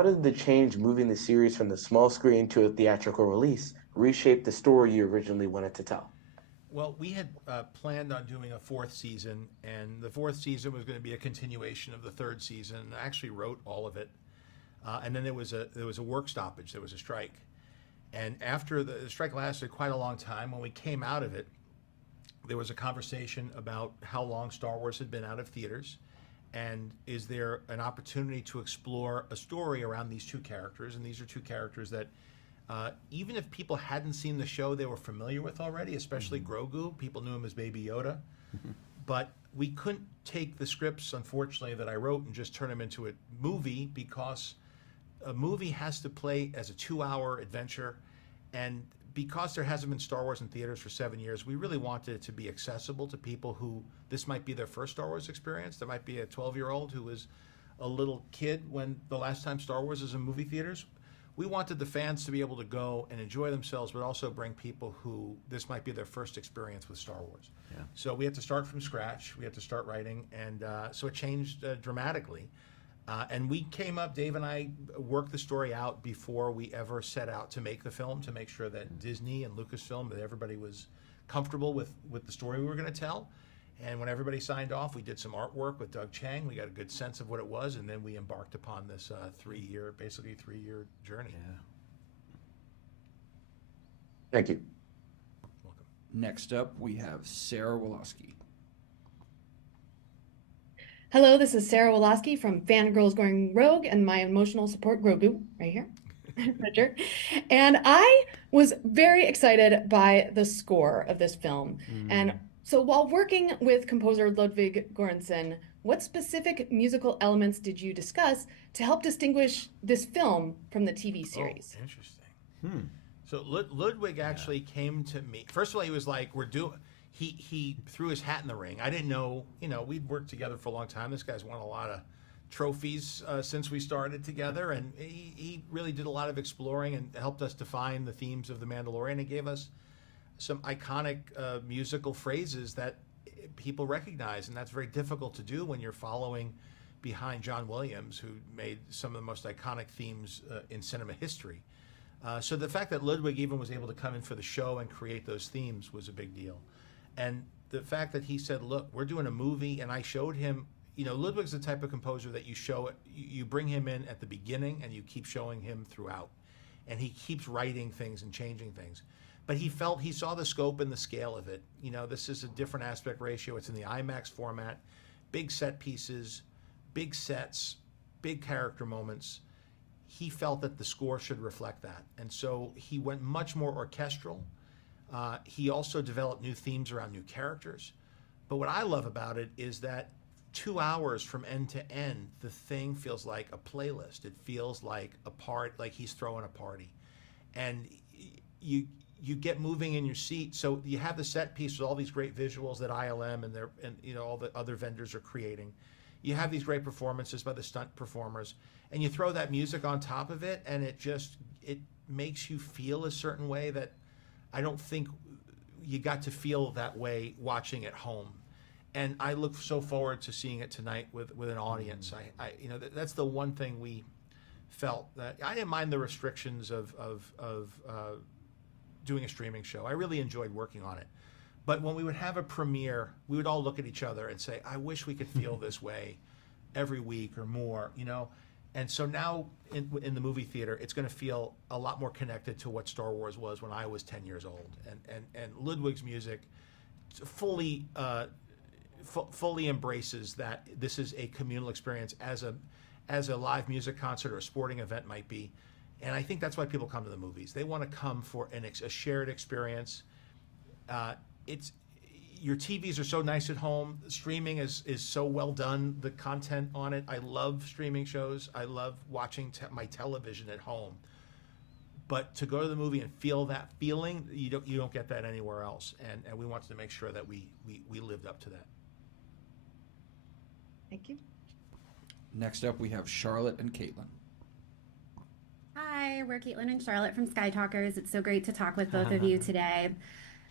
how did the change moving the series from the small screen to a theatrical release reshape the story you originally wanted to tell? Well, we had planned on doing a fourth season, and the fourth season was going to be a continuation of the third season. I actually wrote all of it, and then there was a work stoppage. There was a strike, and after the strike lasted quite a long time, when we came out of it, there was a conversation about how long Star Wars had been out of theaters, and is there an opportunity to explore a story around these two characters? And these are two characters that even if people hadn't seen the show, they were familiar with already, especially Grogu. People knew him as Baby Yoda. But we couldn't take the scripts, unfortunately, that I wrote and just turn them into a movie, because a movie has to play as a 2-hour adventure. And because there hasn't been Star Wars in theaters for 7 years, we really wanted it to be accessible to people who this might be their first Star Wars experience. There might be a 12-year-old who was a little kid when the last time Star Wars was in movie theaters. We wanted the fans to be able to go and enjoy themselves, but also bring people who this might be their first experience with Star Wars. Yeah. So we had to start from scratch. We had to start writing, and so it changed dramatically. And we came up, Dave and I worked the story out before we ever set out to make the film, to make sure that Disney and Lucasfilm, that everybody was comfortable with the story we were going to tell. And when everybody signed off, we did some artwork with Doug Chang. We got a good sense of what it was, and then we embarked upon this basically three-year journey. Yeah. Thank you. Welcome. Next up, we have Sarah Woloski. Hello, this is Sarah Woloski from Fangirls Going Rogue and my emotional support Grogu, right here. Richard. And I was very excited by the score of this film. And so while working with composer Ludwig Göransson, what specific musical elements did you discuss to help distinguish this film from the TV series? Oh, interesting. So Ludwig actually came to me. First of all, he was like, he threw his hat in the ring. I didn't know, we'd worked together for a long time. This guy's won a lot of trophies since we started together, and he really did a lot of exploring and helped us define the themes of The Mandalorian and gave us some iconic musical phrases that people recognize, and that's very difficult to do when you're following behind John Williams, who made some of the most iconic themes in cinema history. So the fact that Ludwig even was able to come in for the show and create those themes was a big deal. And the fact that he said, look, we're doing a movie, and I showed him, Ludwig's the type of composer that you bring him in at the beginning and you keep showing him throughout. And he keeps writing things and changing things. But he saw the scope and the scale of it. This is a different aspect ratio. It's in the IMAX format, big set pieces, big sets, big character moments. He felt that the score should reflect that. And so he went much more orchestral. He also developed new themes around new characters. But what I love about it is that 2 hours from end to end, the thing feels like a playlist. It feels like like he's throwing a party. And you get moving in your seat. So you have the set piece with all these great visuals that ILM and all the other vendors are creating. You have these great performances by the stunt performers, and you throw that music on top of it, and it makes you feel a certain way that I don't think you got to feel that way watching at home. And I look so forward to seeing it tonight with an audience. That's the one thing we felt, that I didn't mind the restrictions of doing a streaming show. I really enjoyed working on it. But when we would have a premiere, we would all look at each other and say, I wish we could feel this way every week or more, And so now in the movie theater, it's going to feel a lot more connected to what Star Wars was when I was 10 years old. And Ludwig's music fully embraces that this is a communal experience as a live music concert or a sporting event might be. And I think that's why people come to the movies. They want to come for a shared experience. Your TVs are so nice at home. Streaming is so well done. The content on it, I love streaming shows. I love watching my television at home. But to go to the movie and feel that feeling, you don't get that anywhere else. And we wanted to make sure that we lived up to that. Thank you. Next up, we have Charlotte and Caitlin. Hi, we're Caitlin and Charlotte from Sky Talkers. It's so great to talk with both of you today.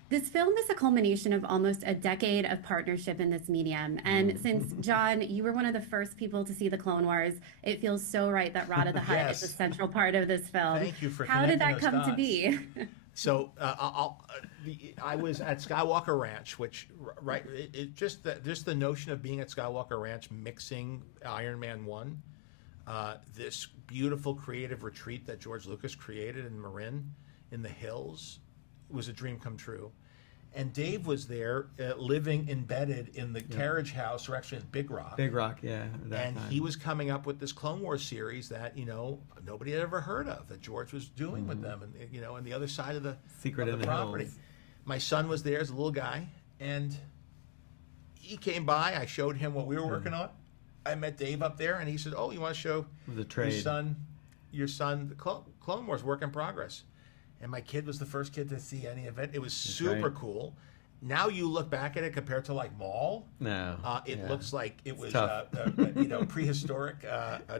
This film is a culmination of almost a decade of partnership in this medium. And since, John, you were one of the first people to see the Clone Wars, it feels so right that Rada the Hutt is a Yes. central part of this film. Thank you for How did connecting that those come to dots. be? So I was at Skywalker Ranch, which just the notion of being at Skywalker Ranch, mixing Iron Man 1, this beautiful creative retreat that George Lucas created in Marin, in the hills, was a dream come true. And Dave was there, living embedded in the carriage house, or actually in Big Rock. Big Rock, yeah. at that And time. he was coming up with this Clone Wars series that nobody had ever heard of, that George was doing with them, and on the other side of the Secret of in the the property. Hills. My son was there as a little guy, and he came by. I showed him what we were working on. I met Dave up there, and he said, "Oh, you want to show It was a your trade. son the Clone Wars work in progress?" And my kid was the first kid to see any of it. It was That's super right. cool. Now you look back at it compared to like Maul, No. it looks like it was tough. prehistoric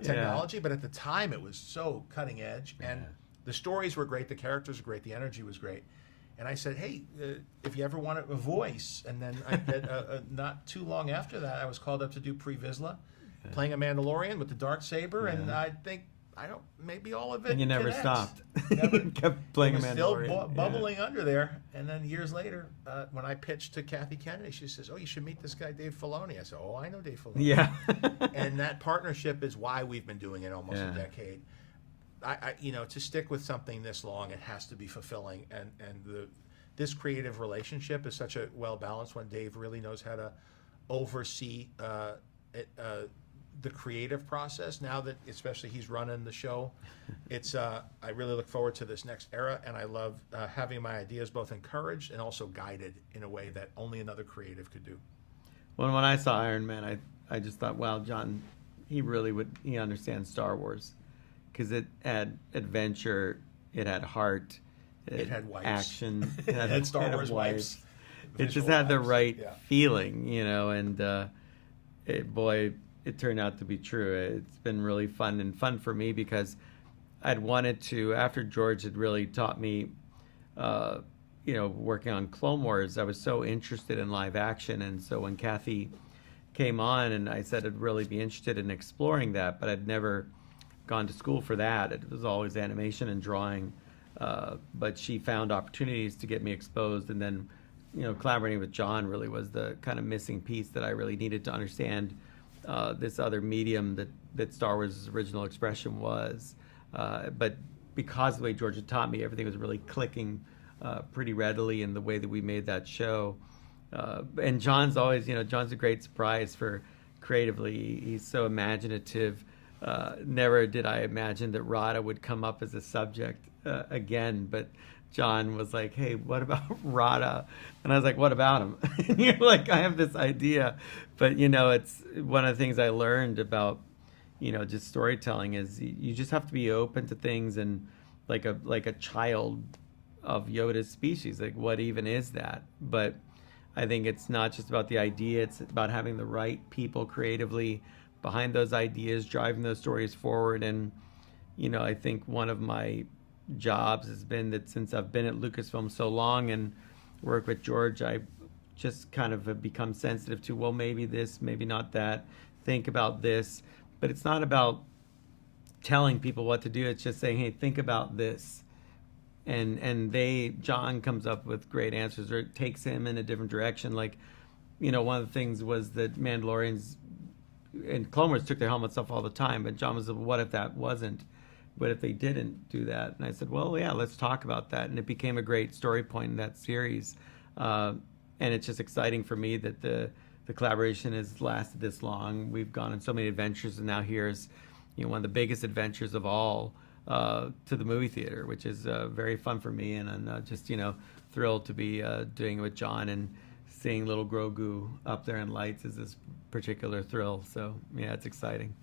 technology, but at the time it was so cutting edge, and the stories were great, the characters were great, the energy was great. And I said, hey, if you ever want a voice, and then not too long after that, I was called up to do Pre-Vizsla, playing a Mandalorian with the darksaber, and I think maybe all of it. And you never connects. stopped. Never. Kept playing It a was still Mandalorian. bubbling under there. And then years later, when I pitched to Kathy Kennedy, she says, "Oh, you should meet this guy, Dave Filoni." I said, "Oh, I know Dave Filoni." Yeah. And that partnership is why we've been doing it almost Yeah. a decade. To stick with something this long, it has to be fulfilling. And this creative relationship is such a well balanced one. Dave really knows how to oversee the creative process. Now that especially he's running the show, I really look forward to this next era, and I love having my ideas both encouraged and also guided in a way that only another creative could do. When I saw Iron Man, I just thought, wow, John, he understands Star Wars, because it had adventure, it had heart, It had wipes. action, It had Star Wars wipes. It just Visual had the wipes. right Yeah. feeling, and it turned out to be true. It's been really fun for me, because I'd wanted to, after George had really taught me, working on Clone Wars, I was so interested in live action. And so when Kathy came on, and I said I'd really be interested in exploring that, but I'd never gone to school for that. It was always animation and drawing. But she found opportunities to get me exposed, and then collaborating with John really was the kind of missing piece that I really needed to understand this other medium that Star Wars' original expression was. But because of the way George had taught me, everything was really clicking pretty readily in the way that we made that show. And John's always, John's a great surprise for creatively. He's so imaginative. Never did I imagine that Rada would come up as a subject again, but John was like, "Hey, what about Rada?" And I was like, "What about him?" And you're like, "I have this idea." But it's one of the things I learned about just storytelling is you just have to be open to things, and like a child of Yoda's species, like, what even is that? But I think it's not just about the idea, it's about having the right people creatively behind those ideas, driving those stories forward. And I think one of my jobs has been that since I've been at Lucasfilm so long and work with George, I just kind of have become sensitive to, well, maybe this, maybe not that, think about this. But it's not about telling people what to do, it's just saying, hey, think about this. And John comes up with great answers, or it takes him in a different direction. Like, one of the things was that Mandalorians and Clone Wars took their helmets off all the time, but John was like, what if that wasn't? What if they didn't do that? And I said, well, yeah, let's talk about that. And it became a great story point in that series. And it's just exciting for me that the collaboration has lasted this long. We've gone on so many adventures, and now here's one of the biggest adventures of all, to the movie theater, which is very fun for me. And I'm just thrilled to be doing it with John, and seeing little Grogu up there in lights is this particular thrill. So yeah, it's exciting.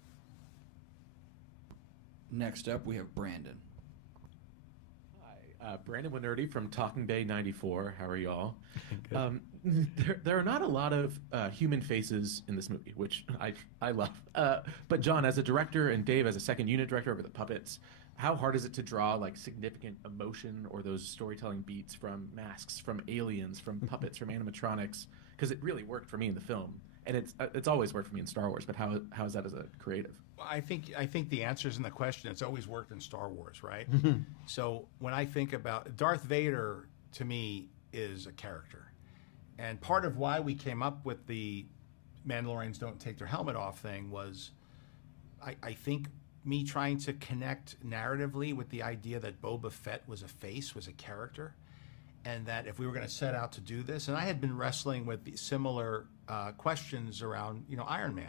Next up, we have Brandon. Hi, Brandon Winerdy from Talking Bay 94. How are y'all? Good. There are not a lot of human faces in this movie, which I love. But John, as a director, and Dave as a second unit director over the puppets, how hard is it to draw like significant emotion or those storytelling beats from masks, from aliens, from puppets, from animatronics? Because it really worked for me in the film, and it's always worked for me in Star Wars. But how is that as a creative? Well, I think the answer is in the question. It's always worked in Star Wars, right? So when I think about Darth Vader, to me is a character, and part of why we came up with the Mandalorians don't take their helmet off thing was, I think, me trying to connect narratively with the idea that Boba Fett was a face, was a character, and that if we were going to set out to do this, and I had been wrestling with the similar questions around, Iron Man.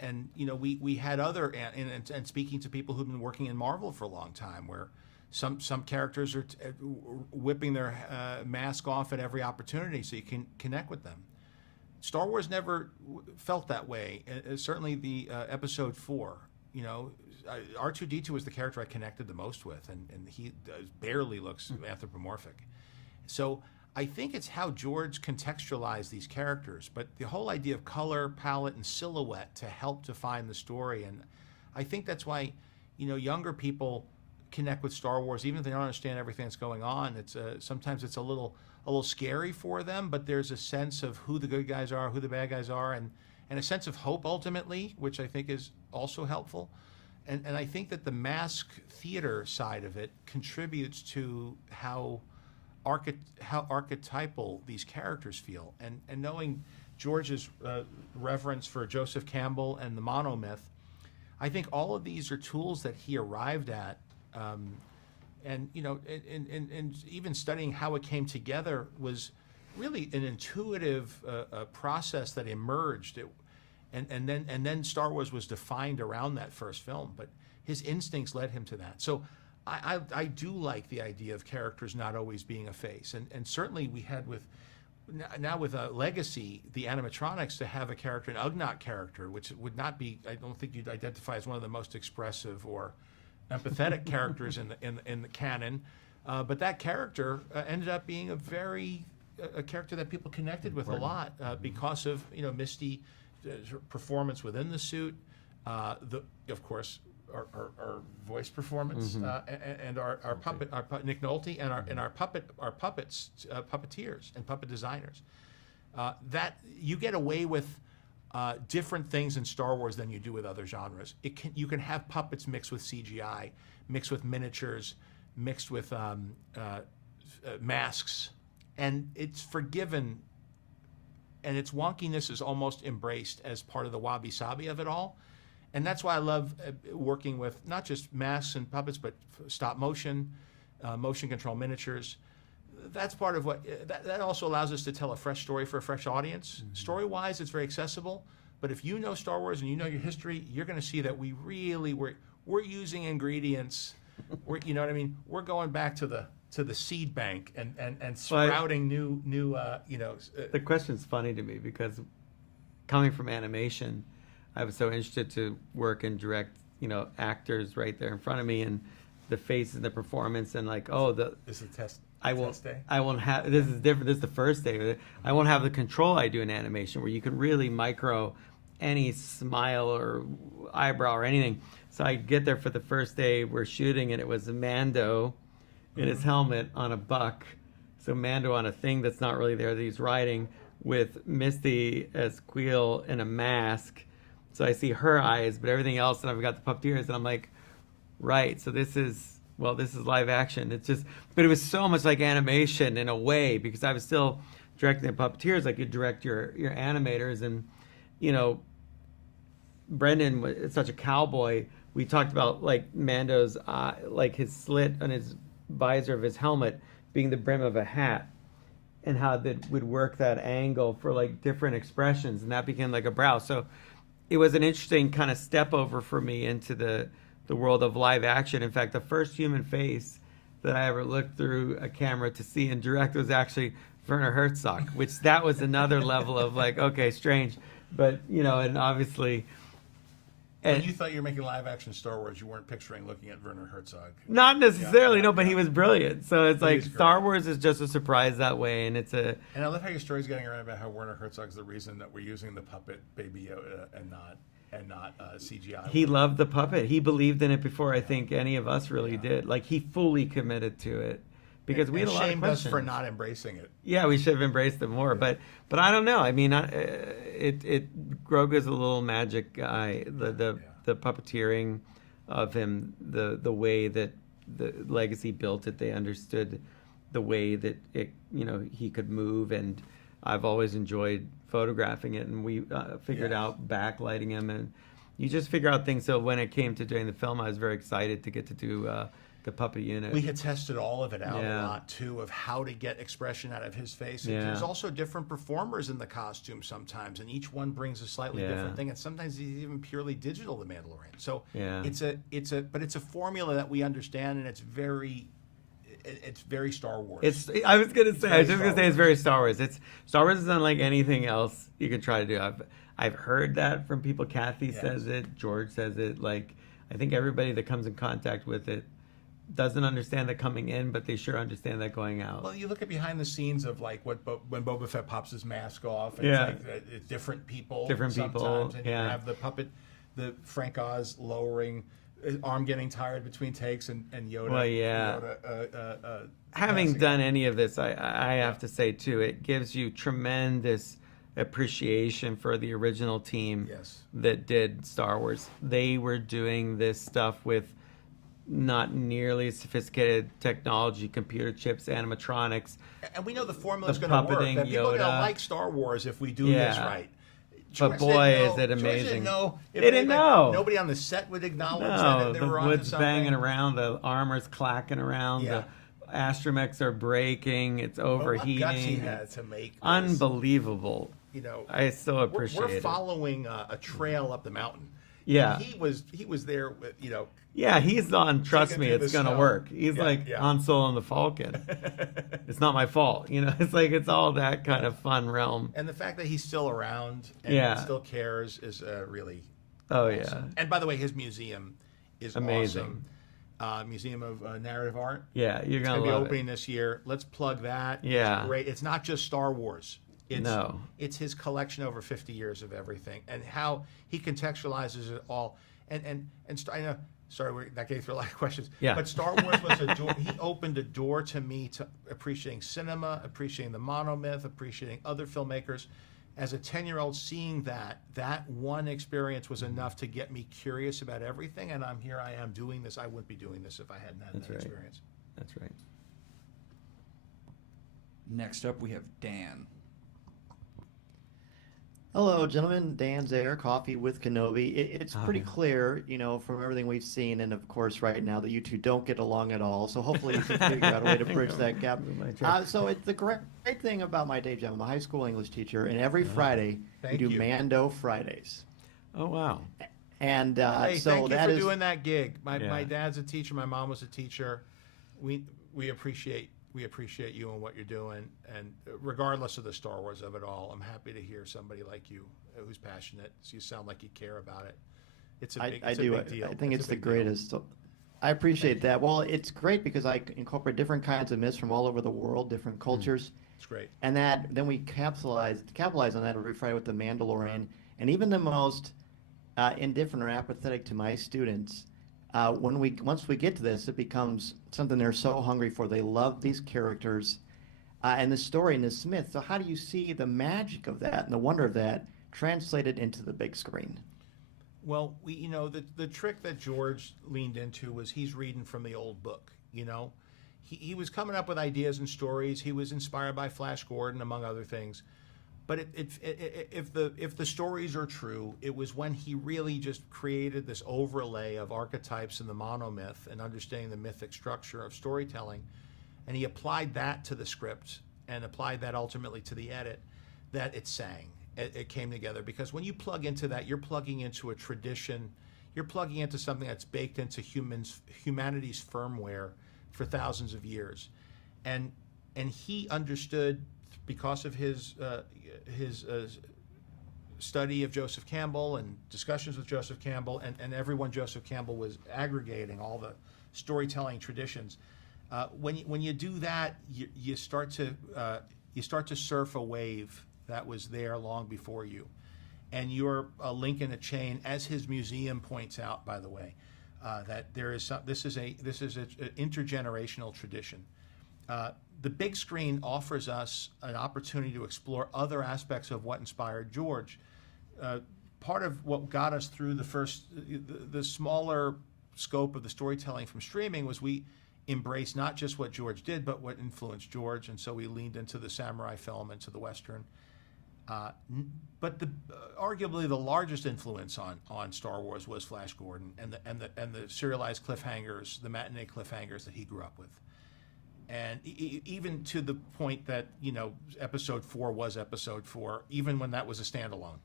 And we had other and speaking to people who've been working in Marvel for a long time, where some characters are whipping their mask off at every opportunity so you can connect with them. Star Wars never felt that way. Certainly the Episode 4, R2-D2 was the character I connected the most with, and he barely looks anthropomorphic. So I think it's how George contextualized these characters, but the whole idea of color, palette, and silhouette to help define the story. And I think that's why, younger people connect with Star Wars, even if they don't understand everything that's going on. It's sometimes it's a little scary for them, but there's a sense of who the good guys are, who the bad guys are, and a sense of hope ultimately, which I think is also helpful. And I think that the mask theater side of it contributes to how archetypal these characters feel, and knowing George's reverence for Joseph Campbell and the monomyth, I think all of these are tools that he arrived at, and even studying how it came together was really an intuitive process that emerged. And then Star Wars was defined around that first film, but his instincts led him to that. So I do like the idea of characters not always being a face, and certainly we had with Legacy, the animatronics, to have a character, an Ugnaught character, which would not be, I don't think you'd identify as one of the most expressive or empathetic characters in the canon, but that character ended up being a character that people connected with a lot because of Misty. Performance within the suit, of course, our voice performance, and our puppet, Nick Nolte, and our puppets, puppeteers and puppet designers. That you get away with different things in Star Wars than you do with other genres. You can have puppets mixed with CGI, mixed with miniatures, mixed with masks, and it's forgiven. And its wonkiness is almost embraced as part of the wabi-sabi of it all. And that's why I love working with not just masks and puppets, but stop motion, motion control miniatures. That's part of what, that also allows us to tell a fresh story for a fresh audience. Story-wise, it's very accessible. But if you know Star Wars and you know your history, you're going to see that we're using ingredients. You know what I mean? We're going back to the seed bank and sprouting new The question's funny to me because coming from animation, I was so interested to work and direct actors right there in front of me, and the faces and the performance, and this is a test. I won't have, this is different. This is the first day. I won't have the control I do in animation, where you can really micro any smile or eyebrow or anything. So I get there for the first day we're shooting, and it was Mando in his helmet on a buck. So Mando on a thing that's not really there that he's riding, with Misty as Queel in a mask. So I see her eyes, but everything else, and I've got the puppeteers, and I'm like, right, so this is live action. It's just, but it was so much like animation in a way, because I was still directing the puppeteers like you direct your animators. And, Brendan is such a cowboy. We talked about like Mando's like his slit on his visor of his helmet being the brim of a hat, and how that would work that angle for like different expressions, and that became like a brow. So it was an interesting kind of step over for me into the world of live action. In fact, the first human face that I ever looked through a camera to see and direct was actually Werner Herzog, which that was another level of like, okay, strange, but and obviously. When you thought you were making live action Star Wars, you weren't picturing looking at Werner Herzog. Not necessarily, no, but he was brilliant. So it's like Star Wars is just a surprise that way, and it's a. And I love how your story's getting around about how Werner Herzog's the reason that we're using the puppet Baby Yoda and not. and not CGI. He loved the puppet. He believed in it before I think any of us really did. Like, he fully committed to it. Because we had a lot of shamed questions. us for not embracing it. Yeah, we should have embraced it more. But I don't know. I mean, Grogu's a little magic guy. The puppeteering of him, the way that the Legacy built it, they understood the way that he could move, and I've always enjoyed photographing it. And we figured out backlighting him, and you just figure out things. So when it came to doing the film, I was very excited to get to do the puppet unit. We had tested all of it out a lot too, of how to get expression out of his face. There's also different performers in the costume sometimes, and each one brings a slightly different thing. And sometimes he's even purely digital, the Mandalorian. So it's a formula that we understand, and it's very Star Wars. I was gonna say it's very Star Wars. Star Wars is unlike anything else you could try to do. I've heard that from people. Kathy says it. George says it. Like, I think everybody that comes in contact with it doesn't understand that coming in, but they sure understand that going out. Well, you look at behind the scenes of like when Boba Fett pops his mask off, and it's different people, and you have the puppet, the Frank Oz lowering, his arm getting tired between takes, and Yoda. Well, Yoda, having done any of this, I have to say too, it gives you tremendous appreciation for the original team that did Star Wars. They were doing this stuff with not nearly sophisticated technology, computer chips, animatronics. And we know the formula is going to work. That people are going to like Star Wars if we do this right. But boy, is it amazing. They didn't know. Nobody on the set would acknowledge that the wood's banging around, the armor's clacking around, the astromechs are breaking, it's overheating. What guts he had to make this. Unbelievable. I so appreciate it. We're following a trail up the mountain. Yeah. And he was there with, Yeah, he's on, trust me, it's going to work. He's like Han Solo and the Falcon. It's not my fault. It's like, it's all that kind of fun realm. And the fact that he's still around and still cares is really awesome. And by the way, his museum is amazing. Awesome. Museum of Narrative Art. Yeah, you're going to love it. It's going to be opening this year. Let's plug that. Yeah. It's great. It's not just Star Wars. It's his collection over 50 years of everything, and how he contextualizes it all. And I know, sorry, that gave through a lot of questions. Yeah. But Star Wars was a door. He opened a door to me to appreciating cinema, appreciating the monomyth, appreciating other filmmakers. As a 10-year-old, seeing that one experience was enough to get me curious about everything. And I am doing this. I wouldn't be doing this if I hadn't had that experience. That's right. Next up, we have Dan. Hello, gentlemen. Dan Zayer, Coffee with Kenobi. It's pretty clear, from everything we've seen, and of course, right now, that you two don't get along at all. So hopefully, you can figure out a way to bridge that gap. So it's the great thing about my day job. I'm a high school English teacher, and every Friday we do Mando Fridays. Oh wow! And hey, so thank you that for is doing that gig. My dad's a teacher. My mom was a teacher. We appreciate you and what you're doing, and regardless of the Star Wars of it all, I'm happy to hear somebody like you who's passionate. So you sound like you care about it. It's a big deal. I think it's the greatest. So I appreciate that. Well, it's great because I incorporate different kinds of myths from all over the world, different cultures. It's great. And then we capitalize on that every Friday with the Mandalorian, and even the most indifferent or apathetic to my students. Once we get to this, it becomes something they're so hungry for. They love these characters and the story and this myth. So how do you see the magic of that and the wonder of that translated into the big screen? Well, the trick that George leaned into was he's reading from the old book. He was coming up with ideas and stories. He was inspired by Flash Gordon, among other things. But if the stories are true, it was when he really just created this overlay of archetypes in the monomyth and understanding the mythic structure of storytelling, and he applied that to the script and applied that ultimately to the edit, that it sang. It came together. Because when you plug into that, you're plugging into a tradition. You're plugging into something that's baked into humanity's firmware for thousands of years. And he understood, because of his study of Joseph Campbell and discussions with Joseph Campbell, and everyone Joseph Campbell was aggregating all the storytelling traditions. When you do that, you start to surf a wave that was there long before you, and you're a link in a chain, as his museum points out, by the way, that there is this is an intergenerational tradition. The big screen offers us an opportunity to explore other aspects of what inspired George. Part of what got us through the smaller scope of the storytelling from streaming was we embraced not just what George did, but what influenced George, and so we leaned into the samurai film, into the Western. But arguably the largest influence on Star Wars was Flash Gordon and the serialized cliffhangers, the matinee cliffhangers that he grew up with. And even to the point that, Episode 4 was Episode 4, even when that was a standalone.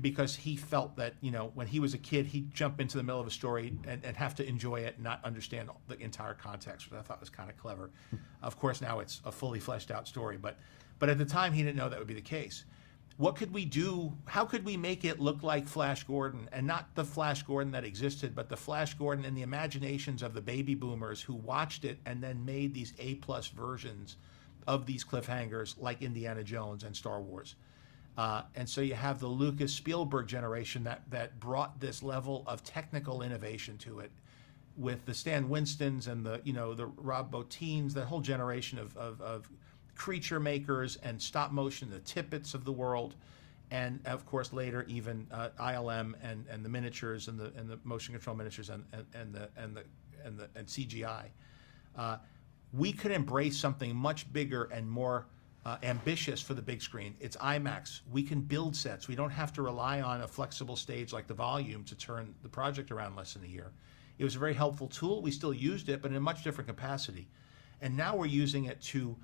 Because he felt that, when he was a kid, he'd jump into the middle of a story and have to enjoy it and not understand the entire context, which I thought was kind of clever. Of course, now it's a fully fleshed out story, but at the time, he didn't know that would be the case. What could we do? How could we make it look like Flash Gordon, and not the Flash Gordon that existed, but the Flash Gordon in the imaginations of the baby boomers who watched it and then made these A-plus versions of these cliffhangers like Indiana Jones and Star Wars? And so you have the Lucas Spielberg generation that brought this level of technical innovation to it, with the Stan Winstons and the Rob Bottin's, that whole generation of creature makers and stop motion, the Tippets of the world, and of course later even ILM and the miniatures and the motion control miniatures and CGI. We could embrace something much bigger and more ambitious for the big screen. It's IMAX. We can build sets. We don't have to rely on a flexible stage like the Volume to turn the project around less than a year. It was a very helpful tool. We still used it, but in a much different capacity. And now we're using it to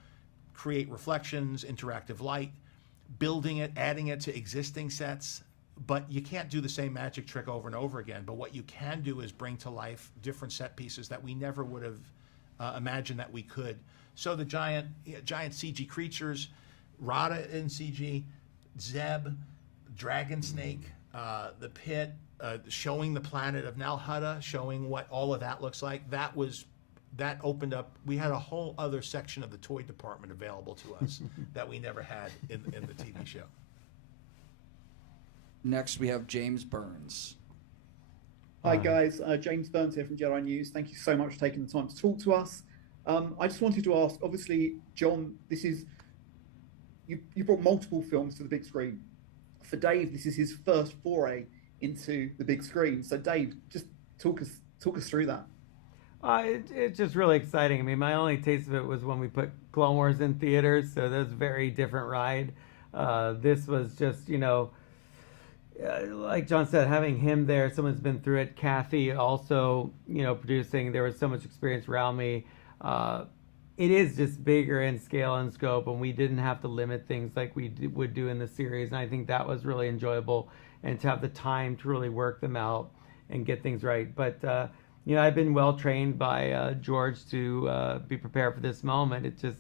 create reflections, interactive light, building it, adding it to existing sets. But you can't do the same magic trick over and over again. But what you can do is bring to life different set pieces that we never would have imagined that we could. So the giant CG creatures, Rada in CG, Zeb, Dragon Snake, the Pit, showing the planet of Nal Hutta, showing what all of that looks like. That opened up. We had a whole other section of the toy department available to us that we never had in the TV show. Next, we have James Burns. Hi guys, James Burns here from Jedi News. Thank you so much for taking the time to talk to us. I just wanted to ask, obviously, John, you brought multiple films to the big screen. For Dave, this is his first foray into the big screen. So Dave, just talk us through that. It's just really exciting. I mean, my only taste of it was when we put Clone Wars in theaters, so that was a very different ride. This was just, like John said, having him there, someone's been through it. Kathy also, producing. There was so much experience around me. It is just bigger in scale and scope, and we didn't have to limit things like we would do in the series, and I think that was really enjoyable, and to have the time to really work them out and get things right. But I've been well trained by George to be prepared for this moment. It's just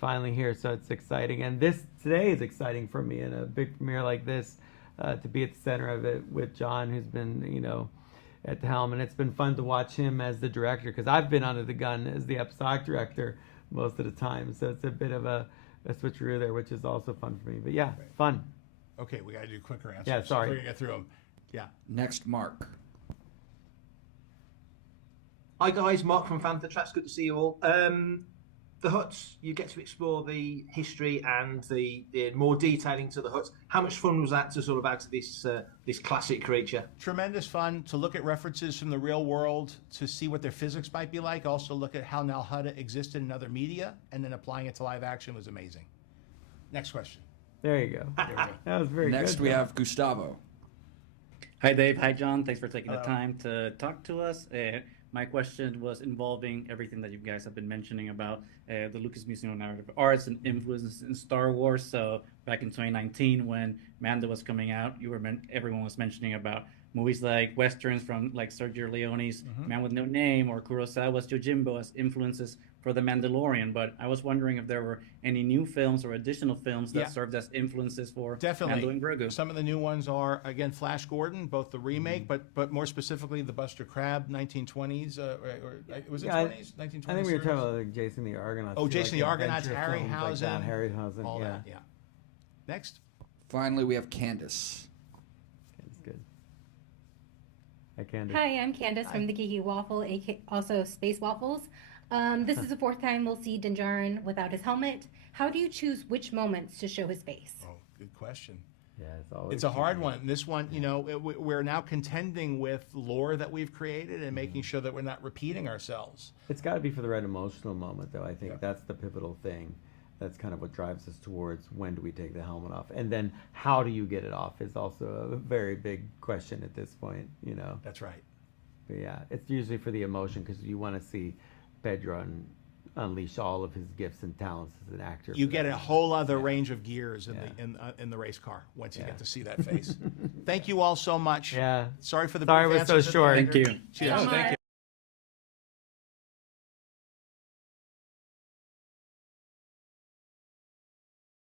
finally here, so it's exciting. And today is exciting for me in a big premiere like this, to be at the center of it with John, who's been, at the helm. And it's been fun to watch him as the director, because I've been under the gun as the episodic director most of the time. So it's a bit of a switcheroo there, which is also fun for me. But yeah, fun. Okay, we got to do quicker answers. Yeah, sorry. We're going to get through them. Yeah. Next, Mark. Hi guys, Mark from Fandom. It's good to see you all. The huts, you get to explore the history and the more detailing to the huts. How much fun was that to sort of add to this classic creature? Tremendous fun to look at references from the real world, to see what their physics might be like. Also look at how Nal Hutta existed in other media, and then applying it to live action was amazing. Next question. There you go. That was very good. Next, we have Gustavo. Hi, Dave. Hi, John. Thanks for taking the time to talk to us. My question was involving everything that you guys have been mentioning about the Lucas Museum of Narrative Arts and influences in Star Wars. So back in 2019, when Mando was coming out, everyone was mentioning about movies like Westerns from like Sergio Leone's Man with No Name or Kurosawa's Yojimbo as influences for The Mandalorian. But I was wondering if there were any new films or additional films that served as influences for Mando and Grogu. Some of the new ones are, again, Flash Gordon, both the remake, but more specifically the Buster Crabbe 1920s, was it 20s? 1920s? I think we were talking about like Jason the Argonauts. Oh, Jason the Argonauts, Harryhausen. Harryhausen, all yeah. That, yeah. Next. Finally, we have Candace. That's good. Hi, Candace. Hi, I'm Candace from the Geeky Waffle, also Space Waffles. This is the fourth time we'll see Din Djarin without his helmet. How do you choose which moments to show his face? Oh, good question. Yeah, It's a hard one. This one, you know, we're now contending with lore that we've created and making sure that we're not repeating ourselves. It's got to be for the right emotional moment, though. I think that's the pivotal thing. That's kind of what drives us towards when do we take the helmet off, and then how do you get it off is also a very big question at this point. You know. That's right. But yeah, it's usually for the emotion because you want to see Pedro unleash all of his gifts and talents as an actor. You get a whole other range of gears in the race car once you get to see that face. Thank you all so much. Yeah. Sorry for the Sorry it was so answers at the short. end. Thank you. Cheers. Thank you.